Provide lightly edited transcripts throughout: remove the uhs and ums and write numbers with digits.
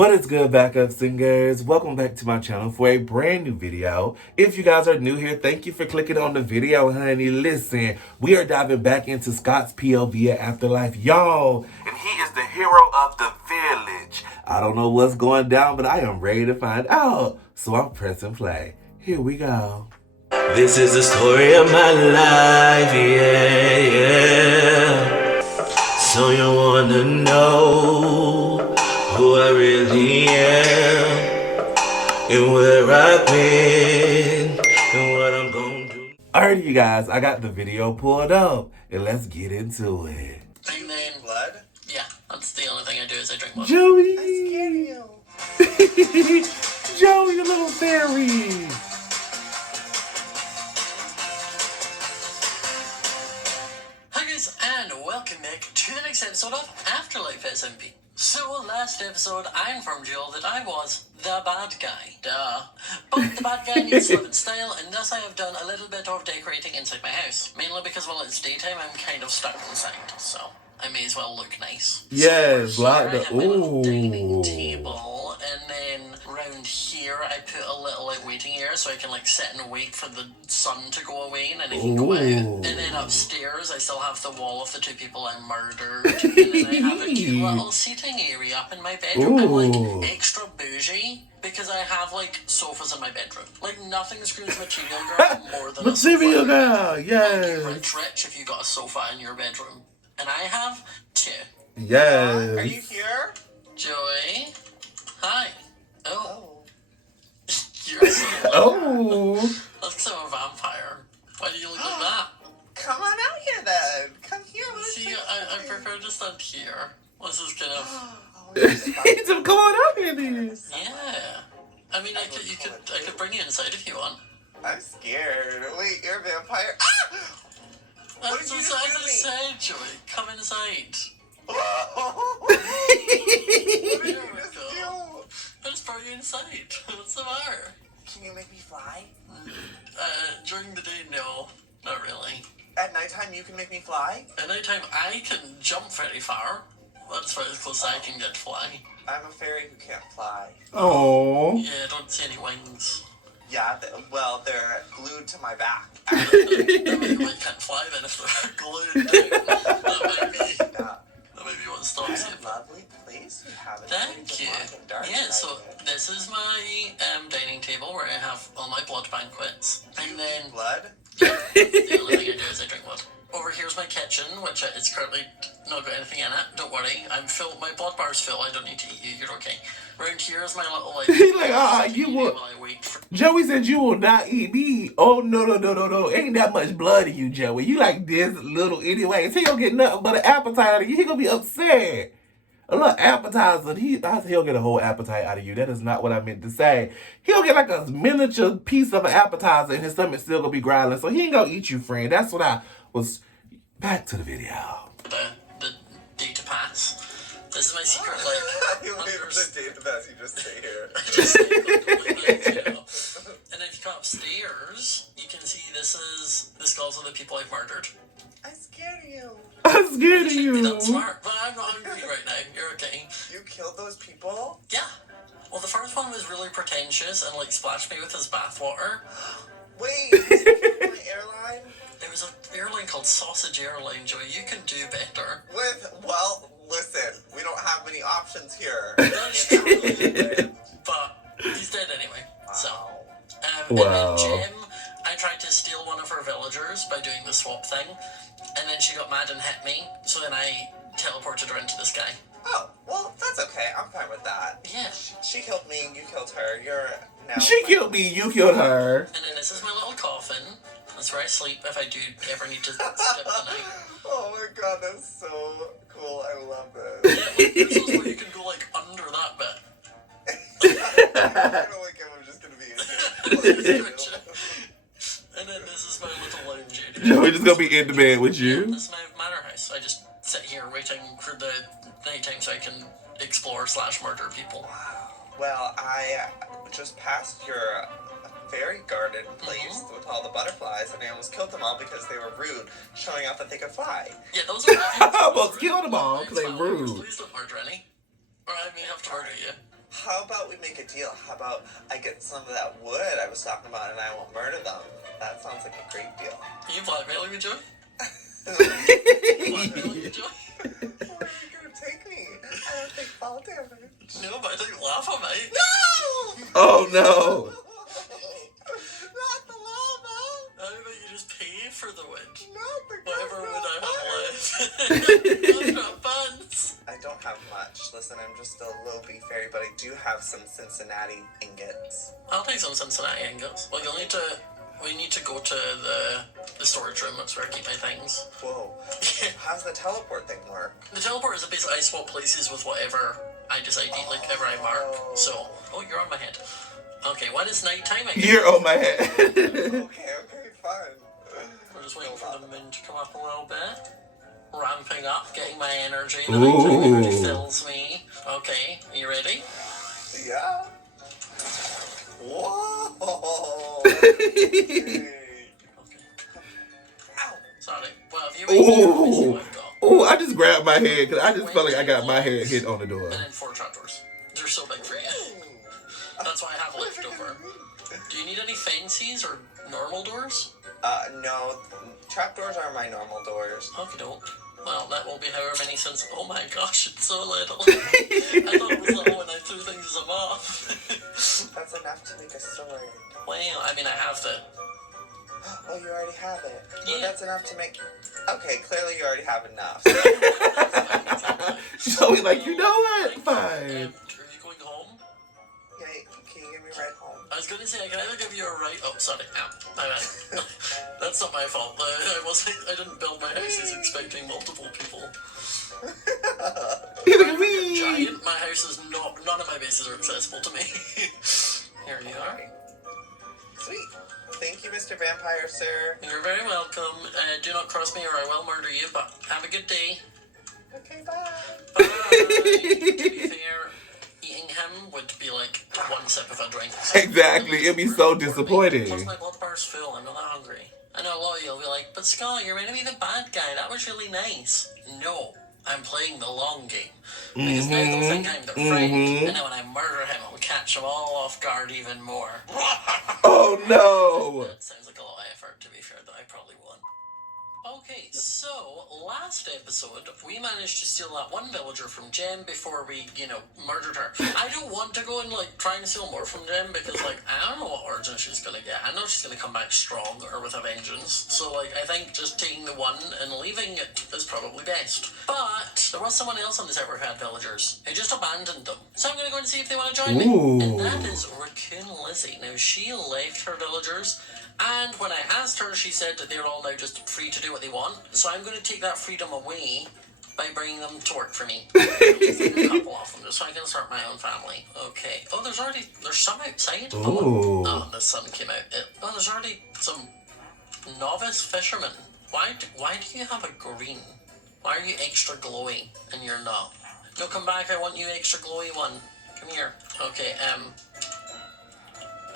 What is good, backup singers? Welcome back to my channel for a brand new video. If you guys are new here, thank you for clicking on the video, honey. Listen, we are diving back into Scott's POV at Afterlife, y'all. And he is the hero of the village. I don't know what's going down, but I am ready to find out. So I'm pressing play. Here we go. This is the story of my life, yeah. So you wanna know who I really am, and where I've been, and what I'm gonna do. Alright, you guys, I got the video pulled up, and let's get into it. Do you name blood? Yeah, that's the only thing I do is I drink blood. Joey! I scared you. Joey, you little fairy! Hi guys, and welcome back to the next episode of Afterlife SMP. So last episode I informed you all that I was the bad guy. Duh. But the bad guy needs love and style, and thus I have done a little bit of decorating inside my house. Mainly because while it's daytime I'm kind of stuck inside, so I may as well look nice. Yes, so like the I have my little dining ooh. table, and then round here I put a little like waiting area so I can like sit and wait for the sun to go away and then I can go out. And then upstairs I still have the wall of the two people I murdered. And then I have a cute little seating area up in my bedroom. I'm like extra bougie because I have like sofas in my bedroom. Like nothing screams material girl more than Material a sofa. girl, Like, yes. you're rich if you got a sofa in your bedroom. And I have two. Yes. Are you here? Joey? Hi. Oh. You're so Oh. Looks like a vampire. Why do you look like that? Come on out here then. Come here. See, I prefer to stand here. This is kind of... Oh, you're so It's come on out here, then. Yeah. I mean, I could bring you inside if you want. I'm scared. Wait, you're a vampire. Ah! What did you As just I do to me? said, Joey, come inside. What did you There we just go. do? I just brought you inside. What's the matter? Can you make me fly? During the day, no. Not really. At nighttime, you can make me fly? At nighttime, I can jump very far. That's about as close as I can get to fly. I'm a fairy who can't fly. Oh. Yeah, I don't see any wings. Yeah, well, they're glued to my back. That maybe why you can't fly then if they're glued down. That might be what stops you. What a lovely place you have. Thank you. Yeah, so this is my dining table where I have all my blood banquets. And then, Blood? yeah, the only thing I do is I drink blood. Over here's my kitchen, which it's currently not got anything in it. Don't worry, I'm full. My blood bar's full. I don't need to eat you. You're okay. Round here is my little like. He like, you will. While I wait for. Joey said you will not eat me. Oh, no. Ain't that much blood in you, Joey. You like this little anyways. He gonna get nothing but an appetite out of you. He gonna be upset. A little appetizer. He'll get a whole appetite out of you. That is not what I meant to say. He'll get like a miniature piece of an appetizer and his stomach still gonna be growling. So he ain't gonna eat you, friend. That's what I was. Back to the video. The data pass. This is my secret, like. You wait for the day to pass, you just stay here. Just like, you know. And if you come upstairs, you can see this is the skulls of the people I've murdered. I scared you. I'm scared of You'd be you. that smart, but I'm not hungry right now. You're okay. You killed those people? Yeah. Well, the first one was really pretentious and like splashed me with his bathwater. Wait, is it my airline? There was an airline called Sausage Airline, Joey. You can do better. Well, listen, we don't have many options here. That's true. But he's dead anyway. So. And then Jem, I tried to steal one of her villagers by doing the swap thing, and then she got mad and hit me, so then I teleported her into this guy. Oh, well, that's okay. I'm fine with that. Yeah. She killed me, you killed her. You're now... She killed me, you killed her. And then this is my little coffin. That's where I sleep if I do ever need to skip the night. Oh my god, that's so cool. I love this. Yeah, like, this is where you can go, like, under that bit. I don't like him. I'm just gonna be in here. And then this is my little lounge area. Joey just gonna be in the bed with you. This is my manor house. I just sit here waiting for the nighttime so I can explore / murder people. Well, I just passed your fairy garden place with all the butterflies, and I almost killed them all because they were rude, showing off that they could fly. Yeah, those are I almost killed them all because they rude. Please don't murder any. Or I may have to murder you. How about we make a deal? How about I get some of that wood I was talking about and I won't murder them? That sounds like a great deal. Are you blackmailing me, Joey? Blackmailing me, Joey? Where are you gonna take me? I don't take fall damage. No, but I think laugh at me. No! Oh no. Not the lava! How about you just pay for the wood? Not the Whatever wood I have left. Those are buns. I don't have much. Listen, I'm just a low bee fairy, but I do have some Cincinnati ingots. I'll take some Cincinnati ingots. Well, we need to go to the storage room. That's where I keep my things. Whoa. How's the teleport thing work? The teleport is basically I swap places with whatever I decide, like whatever I mark. So, oh, you're on my head. Okay, when it's nighttime, I You're on my head. Okay, fine. We're just waiting for the moon to come up a little bit. Ramping up, getting my energy. The nighttime energy fills me. Okay, are you ready? Yeah. Whoa. Okay. Ow. Sorry. Well, if you wait, let me see what I've got. Oh, I just grabbed my head because I just felt like I got my head hit on the door. And then 4 trapdoors. They're so big for you. That's why I have leftover. Do you need any fancies or normal doors? No. Trapdoors are my normal doors. Okie doke. Well, that will be however many since. Oh my gosh, it's so little. I thought it was little when I threw things as a moth. That's enough to make a sword. Well, I mean, I have the. Oh, you already have it. Yeah. Well, that's enough to make... Okay, clearly you already have enough. So we like, you know what? Fine. Are you going home? Okay, can you give me a ride home? I was going to say, I can either give you a ride. Oh, sorry. My bad. That's not my fault. I didn't build my houses expecting multiple people. Look at me. Giant. My house is not. None of my bases are accessible to me. Here you are. Sweet. Thank you, Mr. Vampire, sir. You're very welcome. Do not cross me or I will murder you, but have a good day. Okay, bye. Bye. To be fair, eating him would be like one sip of a drink. Exactly. It'd be so Plus disappointing. my blood bar's full. I'm not that hungry. I know a lot of you will be like, but Scott, you're meant to be the bad guy. That was really nice. No. I'm playing the long game. Because now they'll think I'm their friend, and then when I murder him, I'll catch them all off guard even more. Oh no. That sounds like a lot of effort, to be fair, that I probably won. Okay, so, last episode, we managed to steal that one villager from Jem before we, murdered her. I don't want to go and, try and steal more from Jem because, I don't know what origin she's gonna get. I know she's gonna come back strong or with a vengeance. So, I think just taking the one and leaving it is probably best. But, there was someone else on the server who had villagers. Who just abandoned them. So I'm gonna go and see if they want to join me. And that is Raccoon Lizzie. Now, she left her villagers. And when I asked her, she said that they're all now just free to do what they want. So I'm going to take that freedom away by bringing them to work for me. A couple of them, just so I can start my own family. Okay. Oh, there's some outside. Oh, the sun came out. There's already some novice fishermen. Why do you have a green? Why are you extra glowy and you're not? No, come back. I want you extra glowy one. Come here. Okay.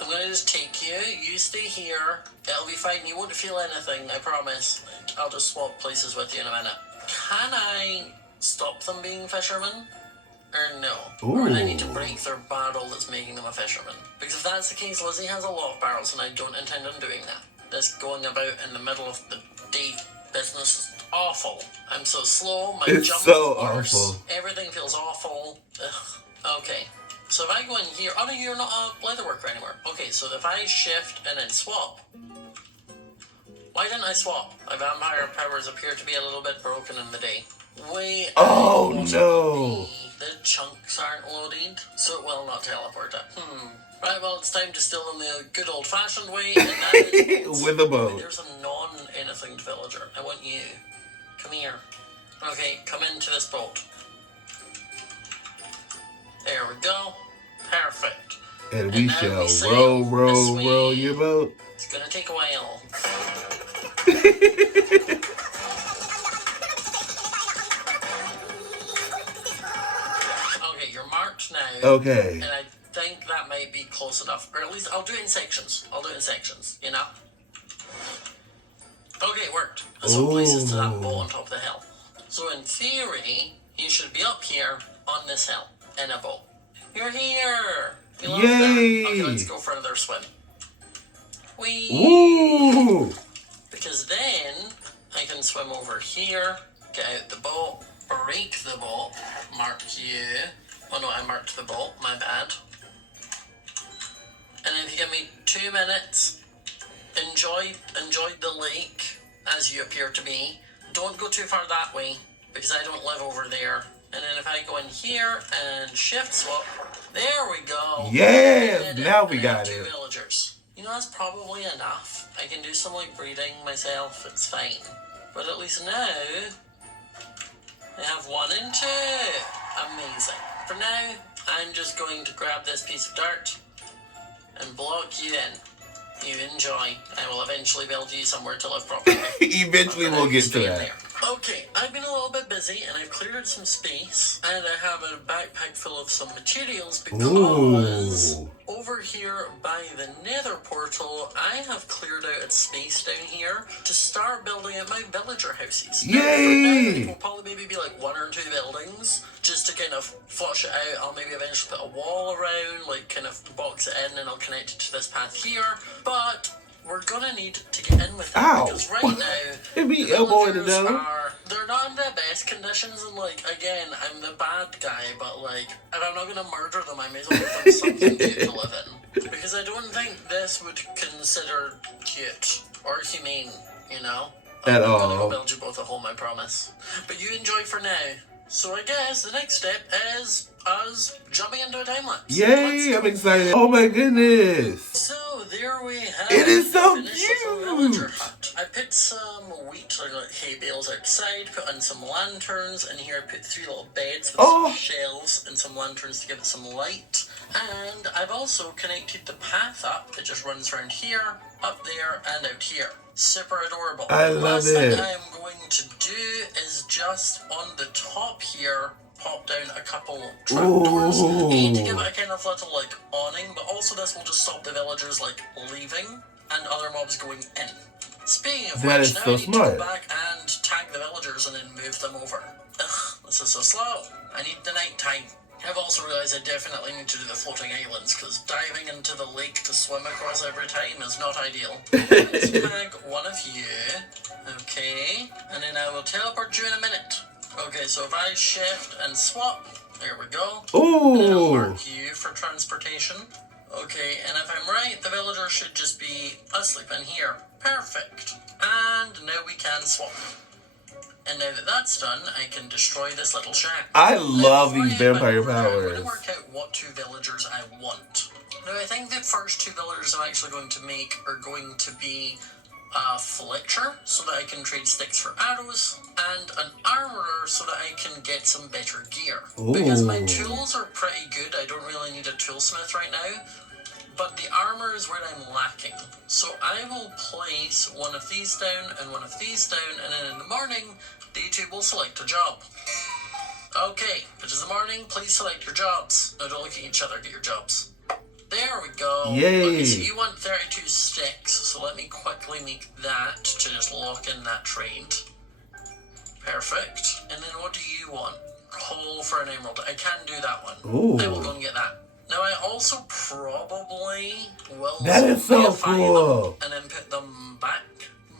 I'm gonna just take you. You stay here. It'll be fine. You won't feel anything, I promise. I'll just swap places with you in a minute. Can I stop them being fishermen? Or no? Or do I need to break their barrel that's making them a fisherman? Because if that's the case, Lizzie has a lot of barrels and I don't intend on doing that. This going about in the middle of the day business is awful. I'm so slow, my jump is worse. Awful. Everything feels awful. Ugh. Okay. So if I go in here... Oh, no, you're not a leather worker anymore. Okay, so if I shift and then swap... Why didn't I swap? My vampire powers appear to be a little bit broken in the day. Wait... Oh, no! The chunks aren't loaded, so it will not teleport it. Right, well, it's time to steal them the good old-fashioned way, and that is... With a boat. There's a non-anything villager. I want you. Come here. Okay, come into this boat. There we go. Perfect. And we shall row your boat. It's gonna take a while. Okay, you're marked now. Okay. And I think that might be close enough. Or at least I'll do it in sections. You know? Okay, it worked. I saw places to that boat on top of the hill. So in theory, you should be up here on this hill in a boat. You're here! You love Yay! that. Okay, let's go for another swim. Whee! Ooh! Because then I can swim over here, get out the boat, break the boat, mark you. Oh no, I marked the boat, my bad. And if you give me 2 minutes, enjoy the lake as you appear to be. Don't go too far that way because I don't live over there. And then if I go in here and shift swap, there we go. Yes, now we got two it. villagers. You know, that's probably enough. I can do some like breeding myself, it's fine. But at least now, I have 1 and 2. Amazing. For now, I'm just going to grab this piece of dirt and block you in. You enjoy. I will eventually build you somewhere to live properly. Eventually we'll get to that. Okay, I've been a little bit busy and I've cleared some space and I have a backpack full of some materials because over here by the nether portal I have cleared out space down here to start building out my villager houses. Yay! Now, for now, it will probably maybe be like 1 or 2 buildings just to kind of flush it out. I'll maybe eventually put a wall around, like kind of box it in and I'll connect it to this path here. But we're gonna need to get in with it because right now it be elbowing it down. They're not in the best conditions, and like again, I'm the bad guy, but like if I'm not gonna murder them, I may as well give them something cute to live in. Because I don't think this would consider cute or humane, you know? At I'm all. gonna go build you both a home, I promise. But you enjoy for now. So I guess the next step is us jumping into a time lapse. Yay, I'm excited. Oh my goodness. So there we have it. Is so cute. I put some wheat or like hay bales outside, put on some lanterns, and here I put 3 little beds with some shelves and some lanterns to give it some light. And I've also connected the path up that just runs around here, up there, and out here. Super adorable. I love it. The last thing I'm going to do is just on the top here, pop down a couple trapdoors and to give it a kind of little like awning, but also this will just stop the villagers like leaving and other mobs going in. Speaking of which, now I need to go back and tag the villagers and then move them over. Ugh, this is so slow. I need the night time. I've also realised I definitely need to do the floating islands because diving into the lake to swim across every time is not ideal. Let's tag one of you. Okay, and then I will teleport you in a minute. Okay, so if I shift and swap, there we go. Ooh. And then I'll mark you for transportation. Okay, and if I'm right, the villager should just be asleep in here. Perfect. And now we can swap. And now that that's done, I can destroy this little shack. I love these vampire powers. I'm going to work out what 2 villagers I want. Now, I think the first 2 villagers I'm actually going to make are going to be a Fletcher, so that I can trade sticks for arrows, and an armorer, so that I can get some better gear. Ooh. Because my tools are pretty good, I don't really need a toolsmith right now, but the armor is where I'm lacking. So I will place one of these down and one of these down, and then in the morning, the two will select a job. Okay, it is the morning, please select your jobs. Now don't look at each other, get your jobs. There we go. Yay. Okay, so you want 32 sticks, so let me quickly make that to just lock in that trade. Perfect. And then what do you want? Coal for an emerald. I can do that one. Ooh. I will go and get that. Now I also probably will that is so cool. and then put them back.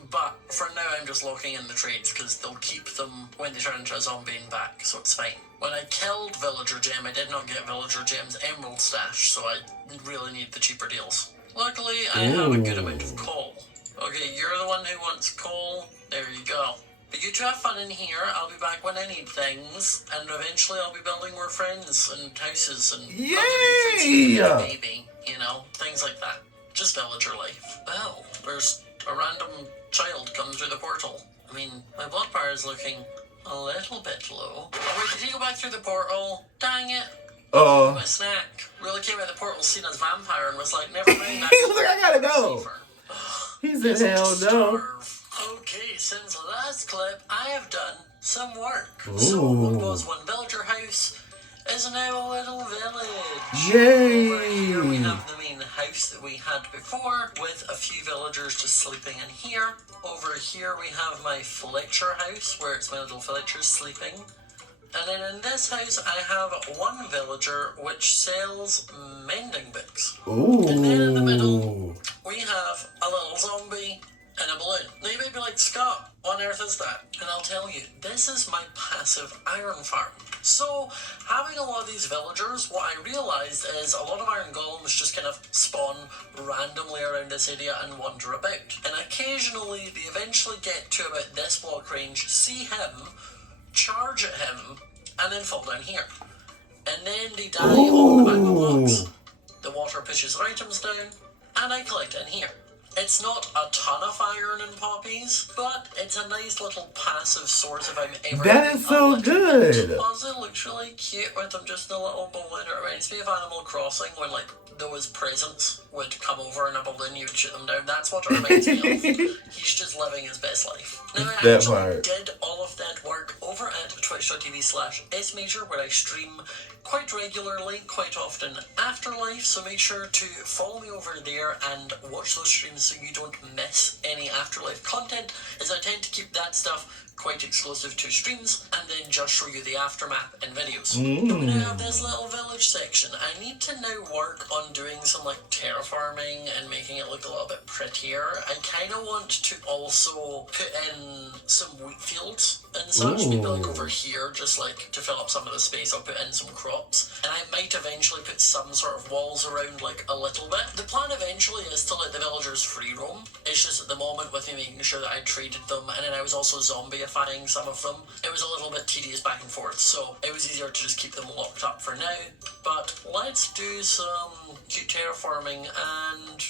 But for now I'm just locking in the trades because they'll keep them when they turn into a zombie and back, so it's fine. When I killed Villager Gem, I did not get Villager Gem's emerald stash, so I really need the cheaper deals. Luckily, I have a good amount of coal. Okay, you're the one who wants coal. There you go. But you two have fun in here. I'll be back when I need things, and eventually I'll be building more friends and houses and Yay! baby, you know, things like that. Just villager life. Well, there's a random child come through the portal. I mean, my blood bar is looking a little bit low. Oh wait, did he go back through the portal? Dang it. Oh. My snack. Really came out of the portal seen as vampire and was like, never mind. He was like, I gotta go. He said, hell no. Okay, since the last clip, I have done some work. Ooh. So what was one villager house is now a little village. Yay! Over here we have the main house that we had before with a few villagers just sleeping in here. Over here we have my Fletcher house where it's my little villagers sleeping. And then in this house, I have one villager which sells mending books. Ooh. And then in the middle, we have a little zombie and a balloon. Now you might be like, Scott, what on earth is that? And I'll tell you, this is my passive iron farm. So, having a lot of these villagers, what I realised is a lot of iron golems just kind of spawn randomly around this area and wander about. And occasionally, they eventually get to about this block range, see him, charge at him, and then fall down here. And then they die on the magma blocks. The water pushes their items down, and I collect it in here. It's not a ton of iron and poppies, but it's a nice little passive source if I'm ever... That is so good! Also, it looks really cute with them just a little balloon. It reminds me of Animal Crossing when, like, those presents would come over in a balloon, you would shoot them down. That's what it reminds me of. He's just living his best life. Now, I actually did all of that work over at twitch.tv/ItzMeJoeyyyyy, where I stream quite regularly, quite often, Afterlife, so make sure to follow me over there and watch those streams so you don't miss any Afterlife content, as I tend to keep that stuff quite exclusive to streams, and then just show you the aftermath in videos. But we now have this little village section. I need to now work on doing some like terraforming and making it look a little bit prettier. I kind of want to also put in some wheat fields and such, maybe like over here, just like to fill up some of the space. I'll put in some crops, and I might eventually put some sort of walls around like a little bit. The plan eventually is to let the villagers free roam. It's just at the moment with me making sure that I traded them, and then I was also zombieifying some of them. It was a little bit tedious back and forth, so it was easier to just keep them locked up for now. But let's do some cute terraforming and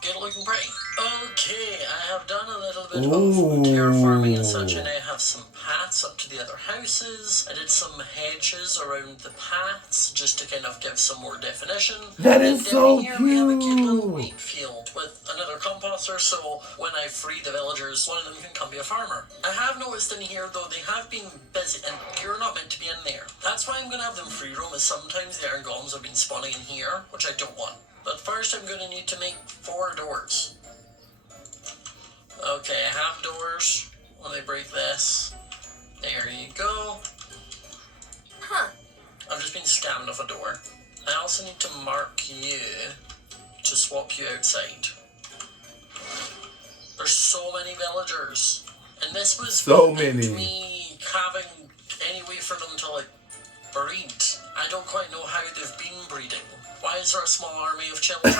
get it looking pretty. Okay, I have done a little bit of terraforming and such, and I have some paths up to the other houses. I did some hedges around the paths just to kind of give some more definition. That is so here we have a cute little wheat field with another composter, so when I free the villagers, one of them can come be a farmer. I have noticed in here though, they have been busy, and you're not meant to be in there. That's why I'm going to have them free roam, as sometimes the iron golems have been spawning in here, which I don't want. But first I'm going to need to make 4 doors. Okay, I have doors. Let me break this. There you go. I've just been scammed off a door. I also need to mark you to swap you outside. There's so many villagers. And this was so many. Me having any way for them to like breed. I don't quite know how they've been breeding. Why is there a small army of children?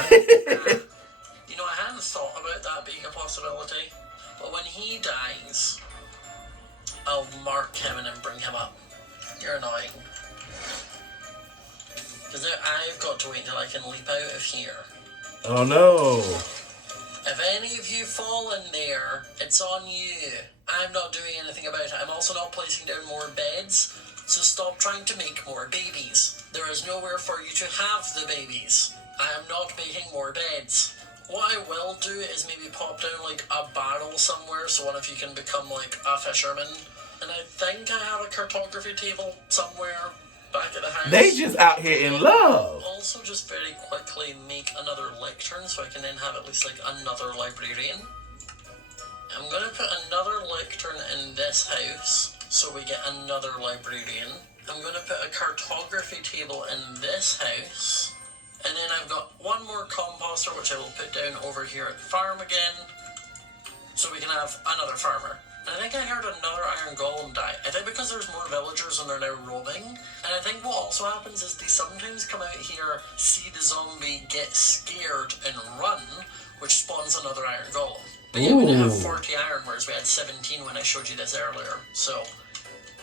You know, I hadn't thought about that being a possibility. But when he dies, I'll mark him and then bring him up. You're annoying. Because now I've got to wait until I can leap out of here. Oh no. If any of you fall in there, it's on you. I'm not doing anything about it. I'm also not placing down more beds, so stop trying to make more babies. There is nowhere for you to have the babies. I am not making more beds. What I will do is maybe pop down like a barrel somewhere so one of you can become like a fisherman. And I think I have a cartography table somewhere back at the house. They just out here in love. Also just very quickly make another lectern so I can then have at least like another librarian. I'm going to put another lectern in this house so we get another librarian. I'm going to put a cartography table in this house. And then I've got one more composter which I will put down over here at the farm again. So we can have another farmer. And I think I heard another iron golem die. I think because there's more villagers and they're now roaming. And I think what also happens is they sometimes come out here, see the zombie, get scared and run, which spawns another iron golem. But yeah, we now have 40 iron, whereas we had 17 when I showed you this earlier. So,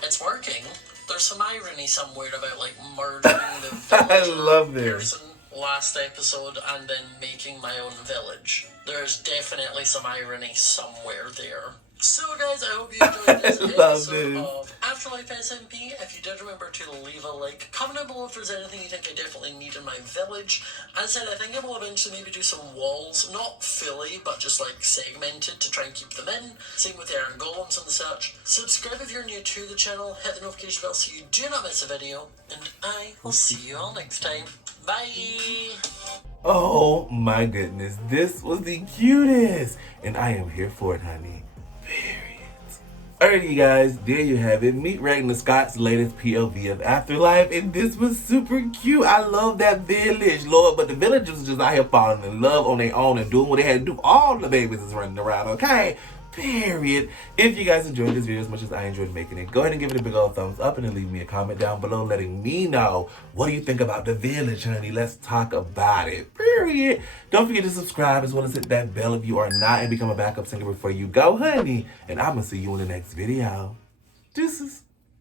it's working. There's some irony somewhere about like murdering the villager I love this. person last episode and then making my own village. There's definitely some irony somewhere there. So guys, I hope you enjoyed this episode of Afterlife SMP. If you did, remember to leave a like. Comment down below if there's anything you think I definitely need in my village. As I said, I think I will eventually maybe do some walls, not fully, but just like segmented to try and keep them in. Same with the iron golems and such. Subscribe if you're new to the channel, hit the notification bell so you do not miss a video, and I will see you all next time. Bye! Oh my goodness, this was the cutest, and I am here for it, honey. Period. Alrighty, you guys, there you have it. Meet Ragnar Scott's latest POV of Afterlife, and this was super cute. I love that village, Lord, but the villagers was just out here falling in love on their own and doing what they had to do. All the babies is running around, okay? Period. If you guys enjoyed this video as much as I enjoyed making it, go ahead and give it a big old thumbs up and then leave me a comment down below letting me know what do you think about the village, honey. Let's talk about it. Period. Don't forget to subscribe as well as hit that bell if you are not and become a backup singer before you go, honey. And I'm going to see you in the next video. Deuces.